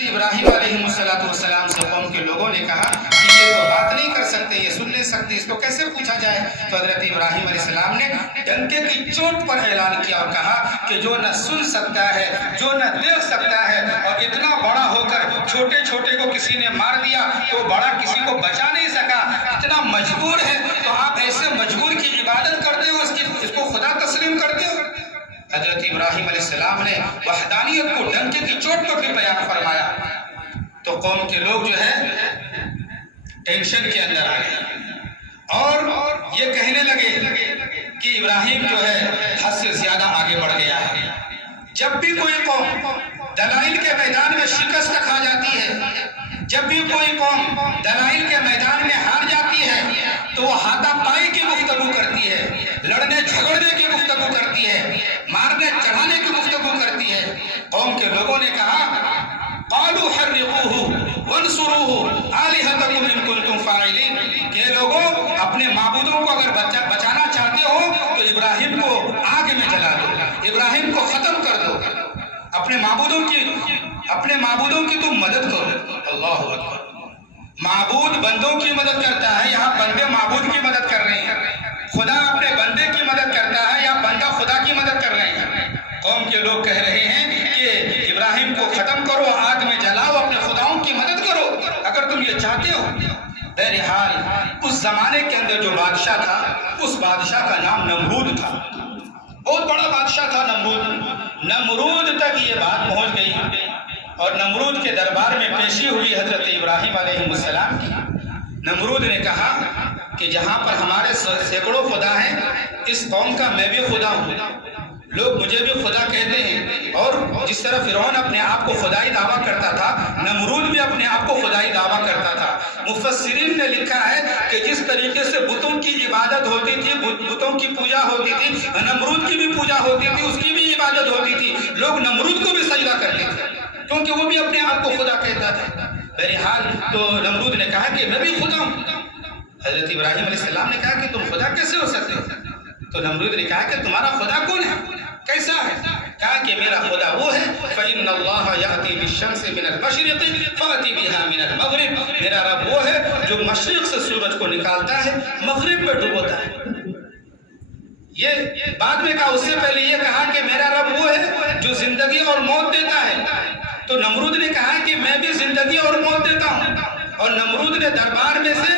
ابراہیم علیہ السلام سے قوم کے لوگوں نے کہا کہ یہ تو بات نہیں کر سکتے، یہ سن نہیں سکتے، اس کو کیسے پوچھا جائے؟ تو حضرت ابراہیم علیہ السلام نے ڈنکے کی چوٹ پر اعلان کیا اور کہا کہ جو نہ سن سکتا ہے، جو نہ دیکھ سکتا ہے، اور اتنا بڑا ہو کر چھوٹے چھوٹے کو کسی نے مار دیا تو بڑا کسی کو بچا نہیں سکا، اتنا مجبور ہے تو آپ ایسے مجبور کی عبادت کرتے ہو، اس کو خدا تسلیم کرتے ہو؟ حضرت ابراہیم علیہ السلام نے وحدانیت کو ڈنکے کی چوٹ پر بھی بیان فرمایا تو قوم کے لوگ جو ہے ٹینشن کے اندر آ گئے اور یہ کہنے لگے کہ ابراہیم جو ہے حد سے زیادہ آگے بڑھ گیا ہے۔ جب بھی کوئی قوم دلائل کے میدان میں شکست کھا جاتی ہے، جب بھی کوئی قوم دلائل کے میدان میں ہار جاتی ہے تو وہ ہاتھا پائی کی گفتگو کرتی ہے، لڑنے جھگڑنے کی گفتگو کرتی ہے، مارنے چڑھانے کی گفتگو کرتی ہے۔ قوم کے لوگوں نے کہا قالوا حرقوه وانصروه آلهتكم ان كنتم فاعلين کہ لوگوں اپنے معبودوں کو اگر بچانا چاہتے ہو تو ابراہیم کو آگ میں جلا دو، ابراہیم کو ختم کر دو، اپنے معبودوں کی تم مدد کرو۔ اللہ اکبر! معبود بندوں کی مدد کرتا ہے، یہاں بندے معبود کی مدد کر رہے ہیں، خدا اپنے بندے کی مدد کرتا ہے یا بندہ خدا کی مدد کر رہے ہیں۔ قوم کے لوگ کہہ رہے ہیں کہ ابراہیم کو ختم کرو، آگ میں جلاؤ، اپنے خداؤں کی مدد کرو اگر تم یہ چاہتے ہو۔ بہرحال اس زمانے کے اندر جو بادشاہ تھا اس بادشاہ کا نام نمرود تھا، بہت بڑا بادشاہ تھا نمرود تک یہ بات پہنچ گئی اور نمرود کے دربار میں پیشی ہوئی حضرت ابراہیم علیہ السلام کی۔ نمرود نے کہا کہ جہاں پر ہمارے سینکڑوں خدا ہیں، اس قوم کا میں بھی خدا ہوں، لوگ مجھے بھی خدا کہتے ہیں، اور جس طرح فرعون اپنے آپ کو خدائی دعویٰ کرتا تھا، نمرود بھی اپنے آپ کو خدائی دعویٰ کرتا تھا۔ مفسرین نے لکھا ہے کہ جس طریقے سے بتوں کی عبادت ہوتی تھی، بتوں کی پوجا ہوتی تھی، نمرود کی بھی پوجا ہوتی تھی، اس کی بھی عبادت ہوتی تھی، لوگ نمرود کو بھی سجدہ کرتے تھے کیونکہ وہ بھی اپنے آپ کو خدا کہتا تھا۔ بہرحال تو نمرود نے کہا کہ میں بھی خدا ہوں۔ حضرت ابراہیم علیہ السلام نے کہا کہ تم خدا کیسے ہو سکتے ہو؟ تو نمرود نے کہا کہ تمہارا خدا کون ہے، کیسا ہے؟ کہا کہ میرا خدا وہ ہے فَإِنَّ اللَّهَ يَأْتِي بِالشَّمْسِ مِنَ الْمَشْرِقِ فَأْتِ بِهَا مِنَ الْمَغْرِبِ، میرا رب وہ ہے جو مشرق سے سورج کو نکالتا ہے، مغرب میں ڈبوتا ہے۔ یہ بعد میں کہا، اس سے پہلے یہ کہا کہ میرا رب وہ ہے جو زندگی اور موت دیتا ہے۔ تو نمرود نے کہا کہ میں بھی زندگی اور موت دیتا ہوں، اور نمرود نے دربار میں سے